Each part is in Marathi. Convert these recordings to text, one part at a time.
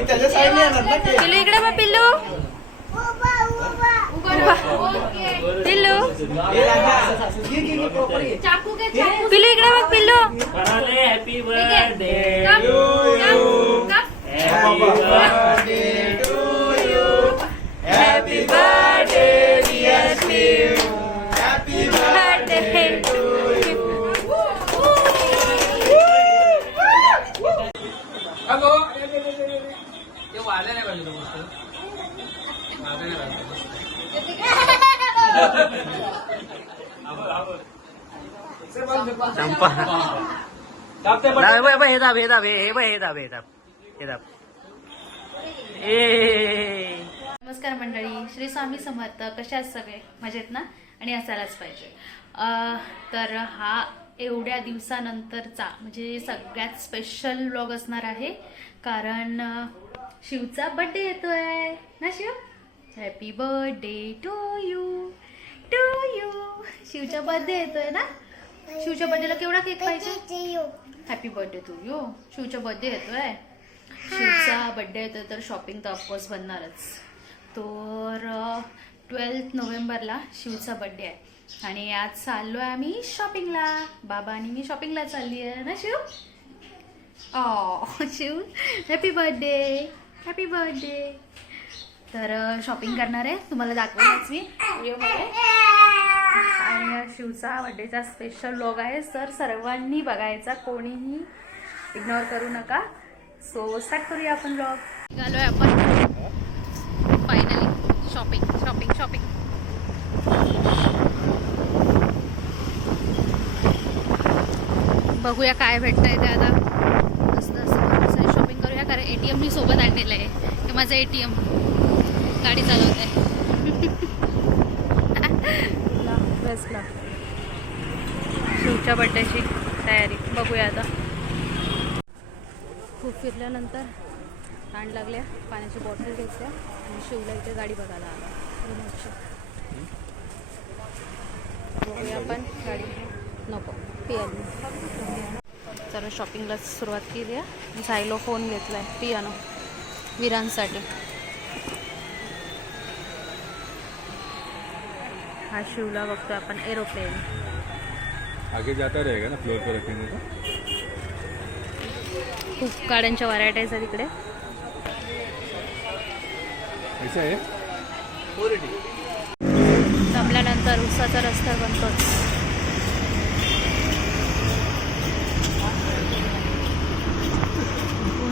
पिल्लू इकडे बघ पिल्लू उभा. पिल्लू हे राजा, असं- असं- घे, घे, घे, proper घे. पिल्लू इकडे बघ पिल्लू कराले happy birthday Happy birthday to you. नाही पाहिजे तो गोष्ट वाढलं नाही पाहिजे. चंपा. दाब हे दाब हे दाब हे बघ हे दाब हे दाब हे दाब. ए. नमस्कार मंडळी श्री स्वामी समर्थ कशा आहेत सगळे? मजेत ना? आणि असायलाच पाहिजे. अं, तर हा एवढ्या दिवसानंतरचा म्हणजे सगळ्यात स्पेशल व्लॉग असणार आहे. कारण शिवचा बर्थडे येतोय. ना Shiv? Happy birthday to you to you शिवचा birthday येतोय ना? शिवच्या बर्थडेला केवढा केक पाहिजे? हॅपी बर्थडे टू यू शिवचा बर्थडे येतोय. शिवचा बर्थडे येतोय तर शॉपिंग तर ऑफकोर्स बनणारच. तर ट्वेल्थ नोव्हेंबरला शिवचा बर्थडे आहे. आणि आज चाललोय आम्ही शॉपिंगला बाबा आणि मी शॉपिंगला चालली आहे ना शिव? ऑ Shiv happy birthday happy birthday तर शॉपिंग करणार आहे. तुम्हाला दाखवणारच मी व्हिडिओमध्ये. आणि शिवचा बड्डेचा स्पेशल लॉग आहे. तर सर्वांनी बघायचा कोणीही इग्नोर करू नका. सो स्टार्ट करूया आपण लॉग निघालो आहे आपण. फायनली शॉपिंग शॉपिंग शॉपिंग बघूया काय भेटतंय ते आता मस्त असं शॉपिंग करूया कारण ए टी एम मी सोबत आणलेलं आहे. हे माझं ए टी एम गाडी चालवत आहे बेस्टला शिवच्या बड्डेची तयारी. बघूया आता. खूप फिरल्यानंतर ताण लागल्या पाण्याची बॉटल घेतल्या आणि शिवला इथे गाडी बघायला आला. आपण गाडी. नको पियाली चला शॉपिंगला सुरुवात केली आहे. झायलो फोन घेतला आहे पियानो विरांसाठी. हा शिवला बघतोय आपण एरोप्लेन आगे जाता रहेगा ना फ्लोर पे रखेंगे तो? खूप गाड्यांच्या व्हरायटीज आहेत है? जमल्यानंतर उसाचा रस्ता बनतोच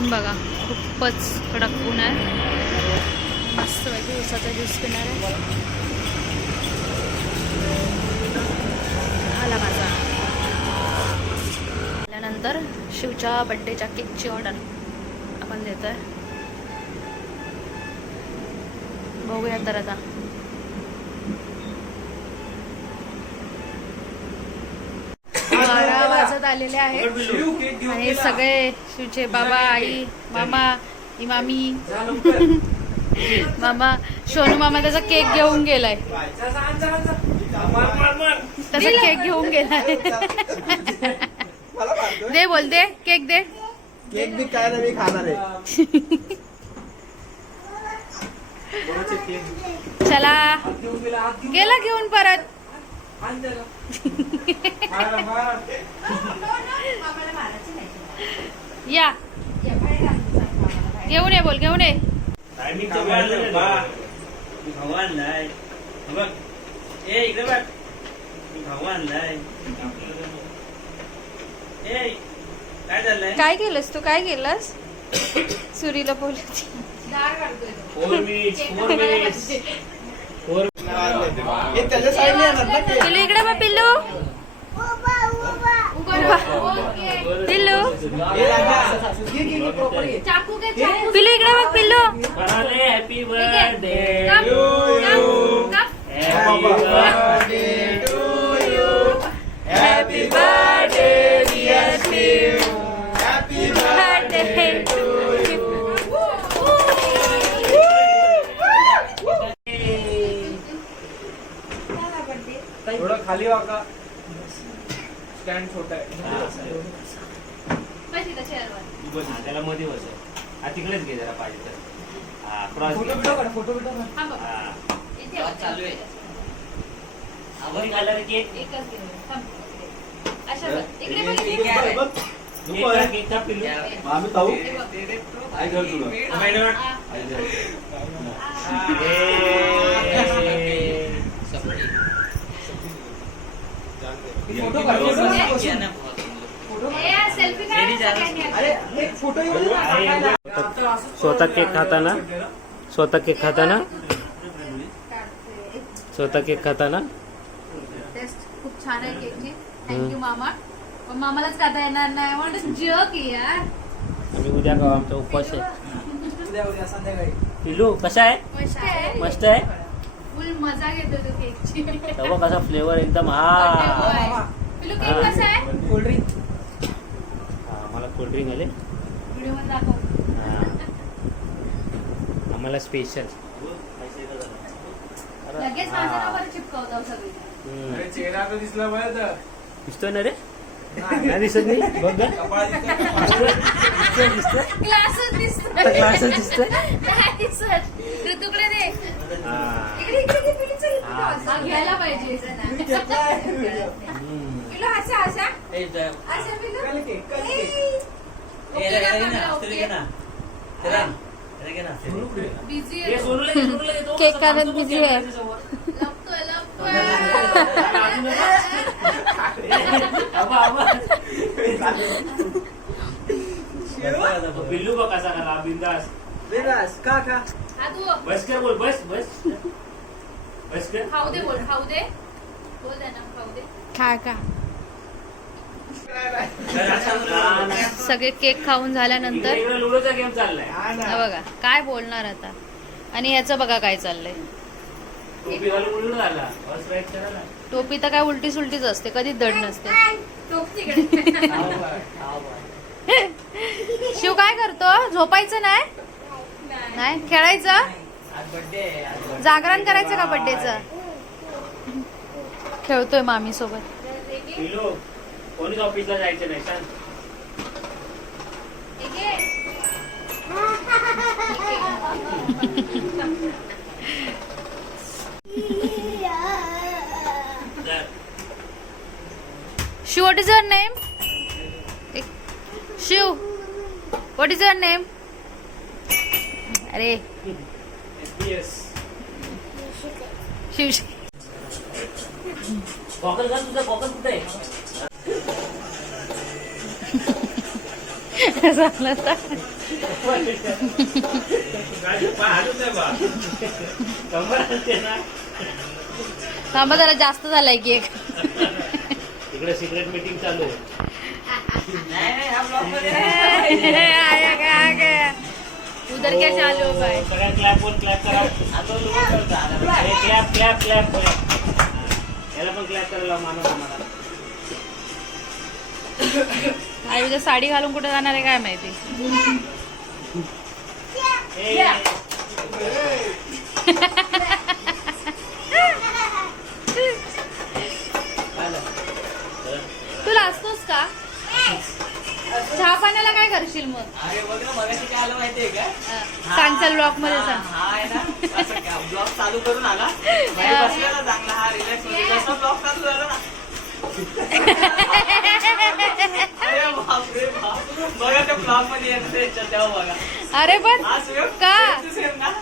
ऊन बघा खूपच कडक ऊन आहे. मस्त पैकी उसाचा ज्यूस पिणार आहे. झाला माझा. त्यानंतर शिवच्या बड्डेच्या केकची ऑर्डर आपण देतोय. बघूया तर आता. आलेले आहेत. आणि सगळे शिवचे बाबा आई मामा ही मामी मामा सोनू मामा त्याचा केक घेऊन गेलाय. त्याचा केक घेऊन गेलाय. दे बोल दे. केक दे. केक बी काय नाही खाणार आहे. चला. गेला घेऊन परत. या. घेऊन ये बोल घेऊन ये. हे बघ. ए इकडे बघ. ए काय झालंय? काय केलंस तू? काय केलंस? सुरीला बोलत फोर मिनिट्स फोर मिनिट्स पिल्लू इकडे बघ पिल्लू. पिल्लू. पिल्लू इकडे बघ पिल्लू. कराले happy birthday Happy happy birthday to you. खाली वाका स्टँड छोटा आहे. त्याला मध्ये बस हा तिकडेच घे जरा पाहिजे तर. हा क्रॉस फोटो बिटो. हा. चालू आहे. रे केक. एकच घे. अशा. इकडे बघ, इकडे. बघ. आम्ही. आई घर तुला. आई घर. स्वतः केक खाताना स्वतः केक खाताना स्वतः केक खाताना टेस्ट खूप छान आहे केकची थँक्यू मामा. पण मामालाच खाता येणार नाही. म्हणून जग यार. आम्ही उद्या आमचा उपवास आहे. उद्या उद्या संध्याकाळी. पिल्लू कसा मस्त आहे. मस्त आहे? फुल मजा घेतो तो केकची तेव्हा कसा फ्लेवर एकदम हा. पिलू केक हा. कसा आहे? कोल्ड्रिंक हा, मला कोल्ड्रिंक आले. व्हिडिओमध्ये दाखव. हा. आम्हाला स्पेशल लगेच माझ्या नावावर चिपकवतो सगळी अरे चेहरा तर दिसला पाहिजे दिसतोय ना रे? नाही दिसत नाही बघ ग्लासच? नाही दिसत दे हा. इकडे इकडे पिलूचं. हा. हा, घ्यायला पाहिजे. पिलू पिलू. बिझी आहे. केक काढत busy आहे. बघ कसा करा बिंदास बिंदास का का. बस कर बोल बस बस. बस कर खाऊ दे बोल खाऊ दे बोल त्यांना खाऊ दे सगळे केक खाऊन झाल्यानंतर इकडे लुडोचा गेम चाललाय. हा हा ना बघा काय बोलणार आता? आणि ह्याचं बघा काय चाललंय. टोपी घालून उलट झाला. बस राईट करायला. टोपी तर काय उलटी सुलटीच असते कधीच दड नसते. शिव काय करतो? झोपायचं नाही? नाही. खेळायचं? आज बर्थडे आहे आज जागरण करायचं का बर्थडेचं खेळतोय मामी सोबत. कोणीच ऑफिसला जायचं नाही सांग Shiv what is your name Shiv what is your name अरे शिव कॉकल घाल तुझा कॉकल कुठे आहे? झालं तर थांबा जरा जास्त झालाय केक इकडे सिक्रेट मीटिंग चालू. उधर क्या चालू है भाई सगळ्या क्लॅप वर क्लॅप करा. क्लॅप क्लॅप क्लॅप याला पण क्लॅप करायला मानव आम्हाला आई उद्या साडी घालून कुठे जाणार आहे काय माहिती? ए, तू लाजतोस का? चहा पाण्याला काय करशील मग? अरे बघ ना मगाशी काय आलं माहितीये का? अं, सांग चल ब्लॉकमध्ये सांग. हा ब्लॉग चालू करून आला बाहेर बसलेला चांगला हा रिलॅक्स ब्लॉग चालू झाला ना. अरे पण का?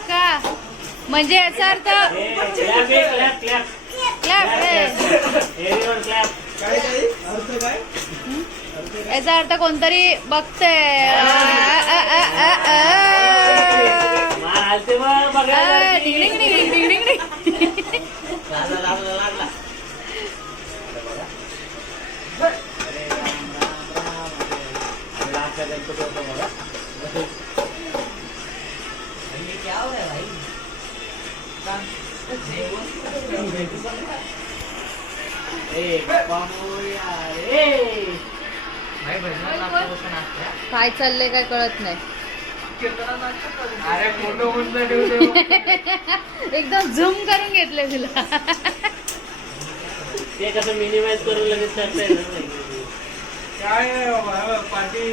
का? म्हणजे याचा अर्थ ए, क्लॅप ए, क्लॅप क्लॅप क्लॅप रे. क्या हो रहा है भाई. काय चाललंय काय कळत नाही एकदम झूम करून घेतले तुला. ते कसं मिनिमाइज करून लगेच काय पार्टी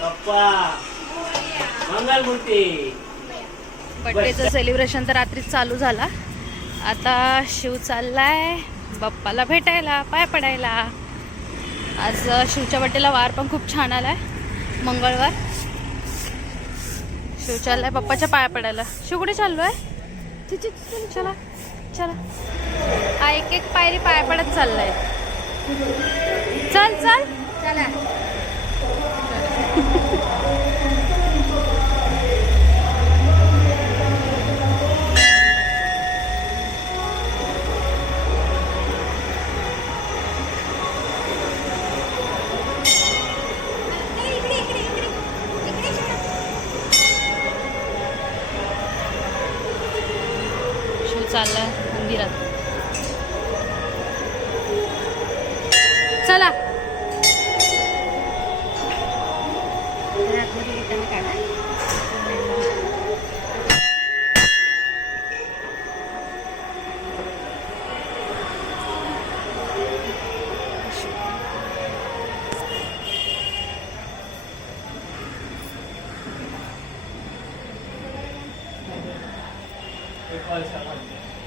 पप्पा मंगलमूर्ती बड्डेचं सेलिब्रेशन तर रात्रीच चालू झाला. आता शिव चाललाय बाप्पाला भेटायला पाय पडायला. आज शिवच्या बड्डेला वार पण खूप छान आलाय. मंगळवार. शिव चाललाय बाप्पाच्या पाया पडायला. शिव कुठे चाललोय? चला. चला. हा एक एक पायरी पाय पडत चाललाय. चल चल. चला. はい。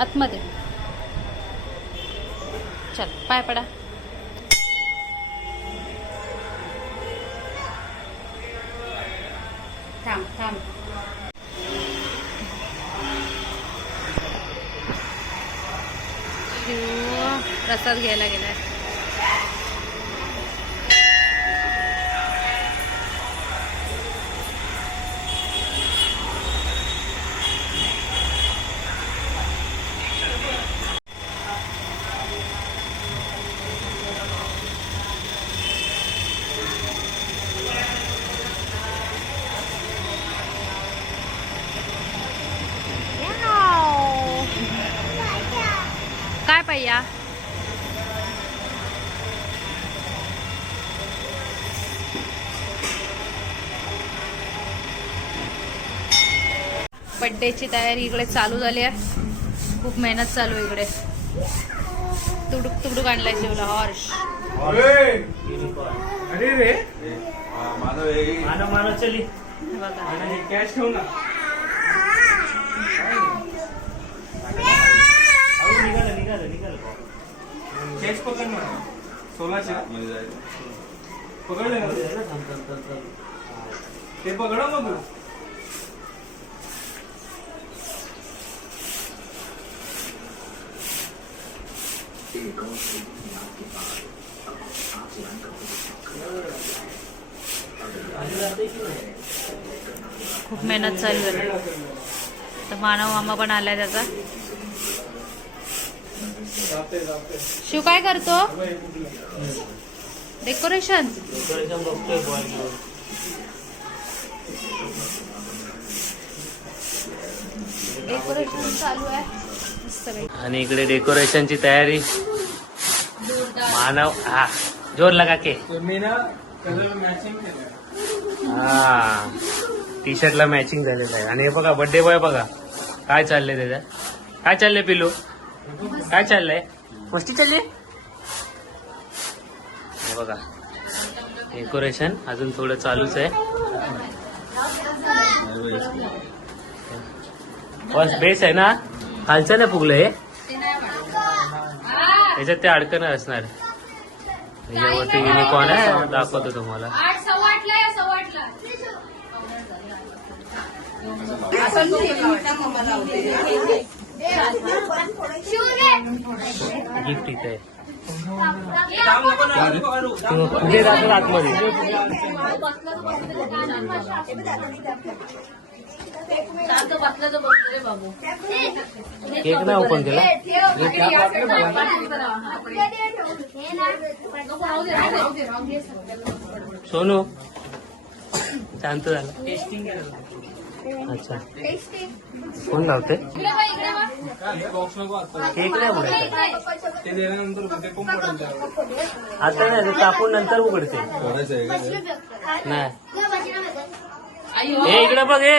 आतमध्ये. चल पाय पडा. थांब थांब. शिव प्रसाद घ्यायला गेलाय. बड्डेची तयारी इकडे चालू झाली आहे खूप मेहनत चालू आहे इकडे तुडुक तुडुक आणलाय शिवला हॉर्श अरे रे माधव हे मानव मानव चली हे बघा कॅश ठेव ना अहो, निघालं निघालं खूप मेहनत चालू आहे. तर मानव मामा पण आलाय त्याचा. शिव काय करतो? डेकोरेशन डेकोरेशन चालू आहे. आणि इकडे डेकोरेशनची तयारी. मानव हा जोर लगा के. मी ना कलर मॅचिंग केलं हा टी शर्टला मॅचिंग झालेलं आहे. आणि हे बघा बर्थडे बॉय बघा. काय चाललंय त्याच्यात काय चाललंय पिलू काय चाललंय? मस्ती चालली हे बघा. डेकोरेशन अजून थोडं चालूच आहे. बस बेस आहे ना? खालचं नाही फुगलं हे? त्याच्यात ते अडकणार असणार. यावरती युनिकॉर्न आहे दाखवतो तुम्हाला. गिफ्ट इथे आहे. पुढे जातात आतमध्ये केक नाही ओपन केला सोनू शांत झाला. टेस्टिंग केलं. अच्छा. कोण लावते? बॉक्स नको आता. नाही कापून नंतर उघडते. आहे? नाही. हे इकडे बघ हे.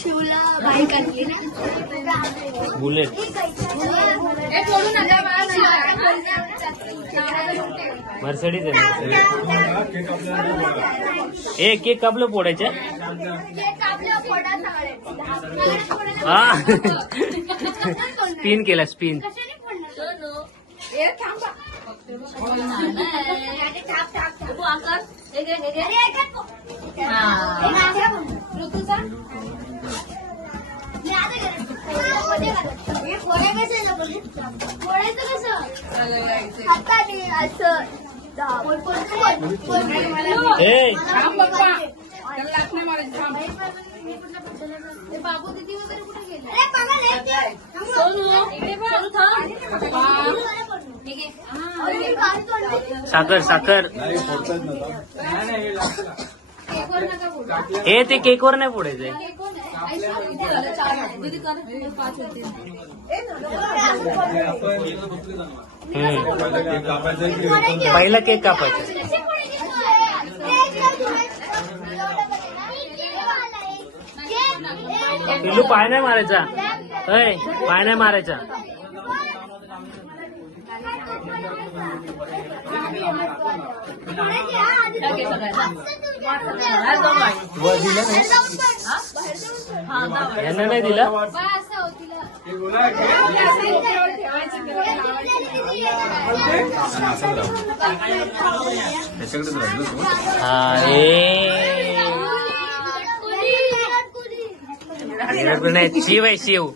शिवला बाईक आणली ना. बुलेट मर्सडीज आहे. ए केक कापलं फोडायचे? हा. स्पिन केला स्पिन फोडायचं कसं हाताने असं ए बाबू दिदी वगैरे कुठे गेले अरे पागल आहे. ते. साखर नाही फोडताच नव्हता नाही नाही हे साखर साखर. हे ते केकवर नाही पुढे केक कापायचा आहे की पहिला केक कापायचा. पिल्लू पाय नाही मारायचा. अय पाय नाही मारायचा. यांना नाही दिला? विराट नाही शिव. आहे शिव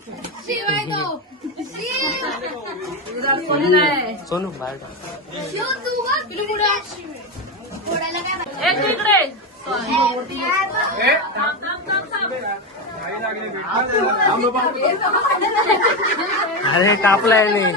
सोनू बाहेर. अरे कापलाय नाही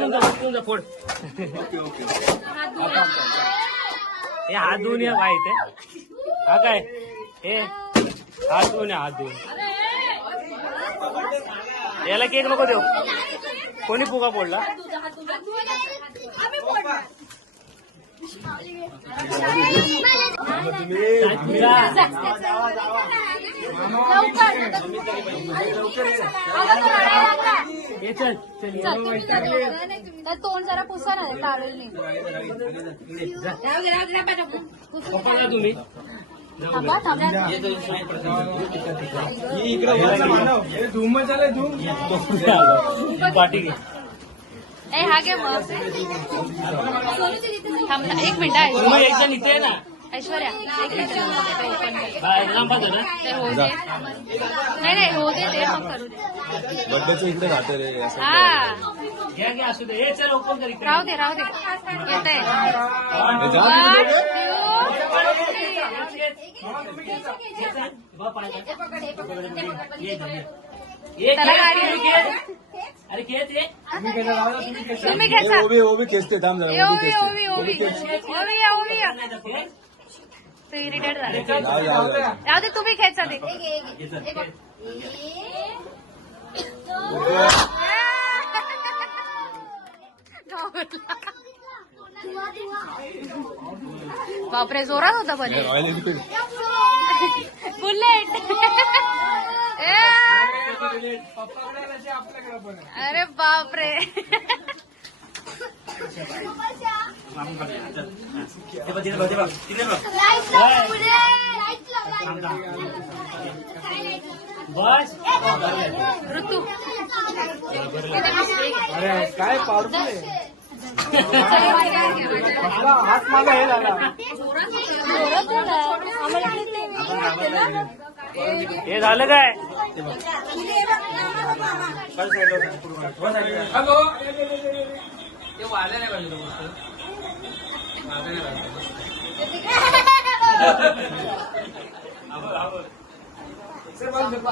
घेऊन जा घेऊन जा फोड. हे हात धुवून या बाई ते हा काय? हे हात धुवून या हात धुवून. याला केक नको देऊ. कोणी फुगा फोडला? तोंड जरा पुसा ना पप्पाला तुम्ही हे धूम. पाठी ए हा घे मग थांब ना, एक मिनिट आहे तुम्ही एक जण इथे आहे ना ऐश्वर्या एक मिनिट हा एक्झाम पाहतो ना ते होऊ दे नाही नाही होऊ दे ते मग करू दे बड्डेचं इकडे राहते रे असं हा घ्या घ्या असू दे हे चल ओपन कर इकडे. राहू दे राहू दे येते हे जा बा, पाय टाक. ये, ये. खेच, तुम्ही खेच. अरे हे। ओबी ओबी खेचते थांब जरा, ए, ओबी ओवी ओवी ओवी ओवी या ओवी या ते इरिटेट झाले जाऊ, जाऊ, जाऊ. राहू दे तुम्ही खेचा ते बापरे जोरात होता एनफील्ड बुलेट अरे बापरे? बस ऋतू अरे काय पावडर हात. माझा हे झाला हे झालं काय हॅलो। ते वाढलं नाही पाहिजे तो गोष्ट. वाढलं नाही पाहिजे.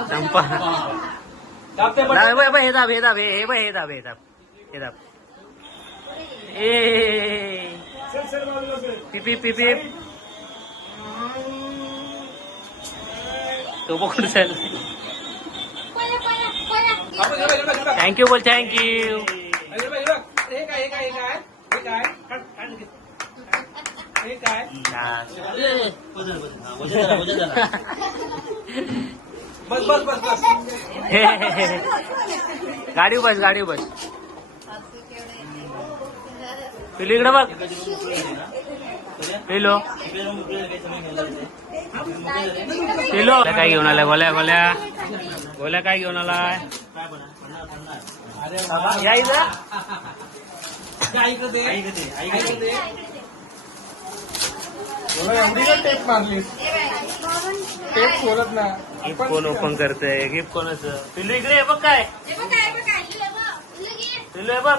संपा नाही, बघ, बघ, हे दाब हे दाब हे हे बघ हे दाब हे दाब हे दाब। ए पिपी पिपी तो पकडून चल पळा, पळा, पळा. आपण हे बघ, हे बघ, हे बघ. थँक्यू बोल थँक्यू बस बस बस बस गाडी बस गाडी बस तुला इकडे बघ. पिलो पिलो काय घेऊन आलाय? गोल्या गोल्या गोल्या काय घेऊन आलाय? या टेप मारली टेप खोलत ना गिफ्ट कोण ओपन करतंय गिफ्ट कोणाचं पिलू इकडे बघ काय बघ, हे बघ,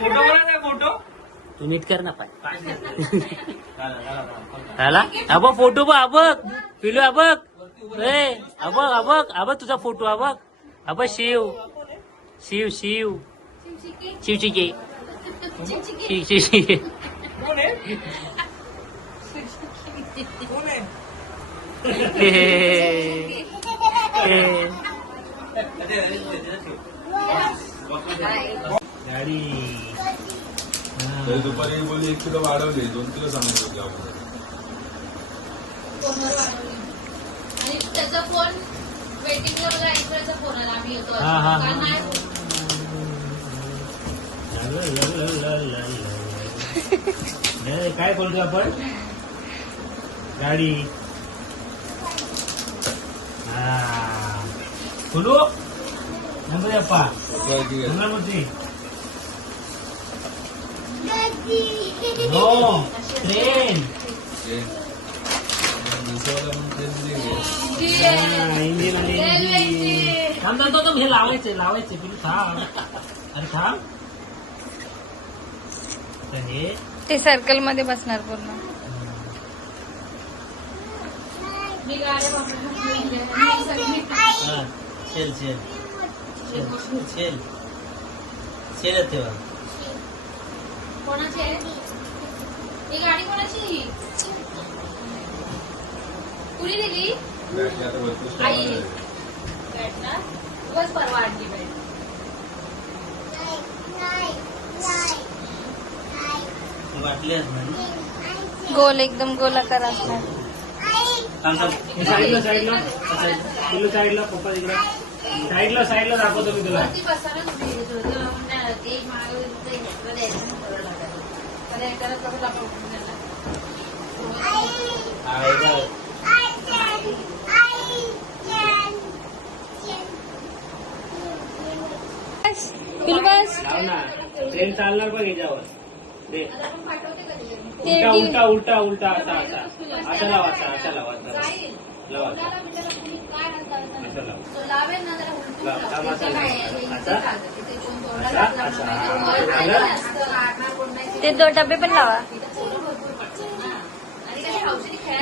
फोटो फोटो? तू नीट कर ना पाय. झालं, अबघ फोटो बघ अबघ पिलू अबघ ए अबघ अबघ अबघ तुझा फोटो अबघ अबघ शिव. शिव शिव. शिव शिव शिव हे, गाडी. दुपारी बोलली एक किलो वाढवली दोन किलो सांगत होती आपण. आणि त्याचा फोन वेटिंगला मला ऐकवायचा फोन आला आम्ही येतो. हा, हा, हा. नाही? हे, काय बोलतो आपण? गाडी. हा. फुलू नंबर अप्पा. की. मंगळमूर्ती नो ट्रेन हे, दुसऱ्याला पण तेच दिली. इंजिन आणि इंजिन थांब थांब थांब, हे लावायचे लावायचे पिलू थांब अरे थांब तर हे ते सर्कलमध्ये बसणार पूर्ण. मी गाड्या वापरत हा, शेल शेल शेल शेल शेलच ठेवा कोणाची आहे ही गाडी कोणाची कुणी दिली आई. आहे. बॅट ना बस परवा आणली बॅट वाटले म्हणजे गोल एकदम हे साईडला साईडला साईडला पप्पा तिकडे साईडला साईडला दाखवतो मी तुला मागं ट्रेन चालणार बघ याच्यावर. उलटा उलटा उलटा उलटा असा असा असा लावा असा असा लावा असा लावा. असा. लाव. असं असं? असं? ते दोन डबे पण लावा.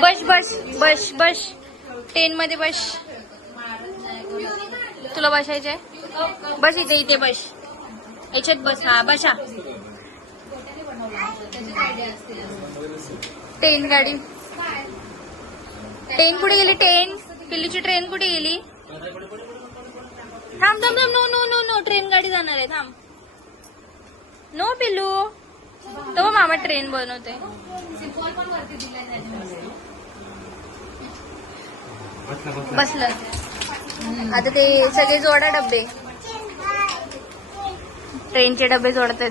बस बस बस बस. ट्रेन मध्ये बस. तुला बसायचंय? बस इथे इथे बस. याच्यात बस हा बसा. ट्रेन गाडी. ट्रेन कुठे गेली ट्रेन पिल्लूची ट्रेन कुठे गेली? थांब थांब थांब. No no no no train गाडी जाणार आहे थांब. नो पिल्लू. तो मामा ट्रेन बनवते. बसलं आता ते सगळे जोडा डबे. ट्रेनचे डबे जोडतात.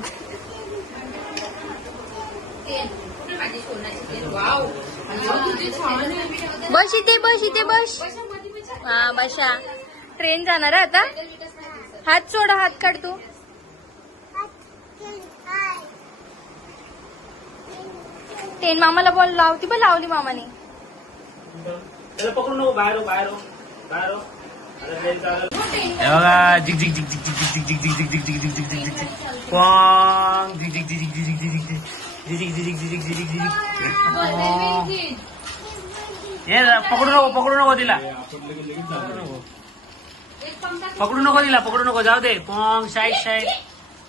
बस इथे बस इथे बस. हा बशा ट्रेन जाणार आहे आता? हात सोड हात काढ तू. ट्रेन मामाला बॉल लावती पण लावली मामाने त्याला पकडू नको बाहेर हो, बाहेर हो, बाहेर हो. आता ट्रेन चालू. हे बघा झिक झिक झिक झिक झिक झिक झिक झिक झिक झिक झिक झिक झिक झिक झिक झिक पॉंग झिक झिक झिक झिक झिक झिक झिक झिक झिक झिक झिक झिक झिक झिक झिक पॉंग. हे जरा पकडू नको पकडू नको तिला पकडू नको तिला पकडू नको जाऊ दे पॉंग साईड साईड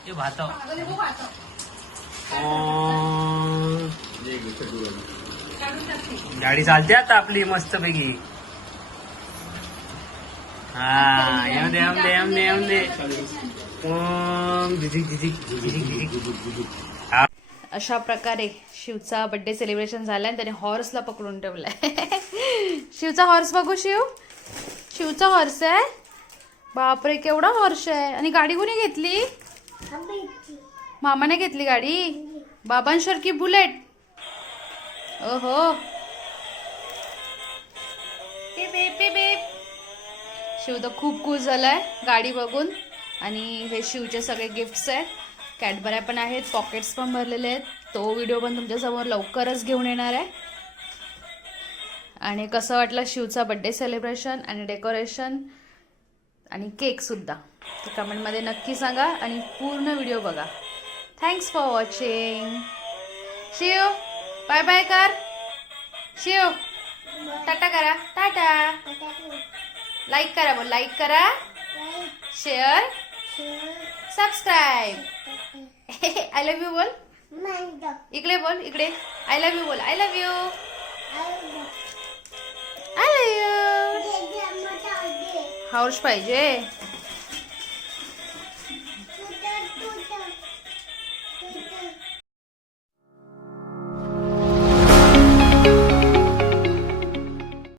हे भात गाडी चालते आता आपली मस्त पैकी हा येऊन दे येऊन दे येऊन दे येऊन दे. पॉंग, झिझिक, झिझिक, झिझिक, झिझिक. अशा प्रकारे शिवचा बर्थडे सेलिब्रेशन झालाय आणि त्याने हॉर्सला पकडून ठेवलाय. शिवचा हॉर्स बघू शिव. शिवचा हॉर्स आहे. बापरे केवढा हॉर्स आहे. आणि गाडी कोणी घेतली? मामाने घेतली गाडी? बाबांशर की बुलेट. ओहो. बे पे शिव तर खूप खुश झालाय गाडी बघून. आणि हे शिवचे सगळे गिफ्ट्स आहेत कॅडबऱ्या पण आहेत पॉकेट्स पण भरलेले आहेत. तो व्हिडिओ पण तुमच्यासमोर लवकरच घेऊन येणार आहे. आणि कसं वाटलं शिवचा बड्डे सेलिब्रेशन आणि डेकोरेशन आणि केकसुद्धा ते कमेंटमध्ये नक्की सांगा आणि पूर्ण व्हिडिओ बघा. Thanks for watching Shiv bye bye कर. शिव. टाटा करा. टाटा. लाईक करा बोल. लाईक करा. Share subscribe I love you बोल. इकडे बोल. इकडे. आय लव्ह यू बोल. I love you I love you house पाहिजे.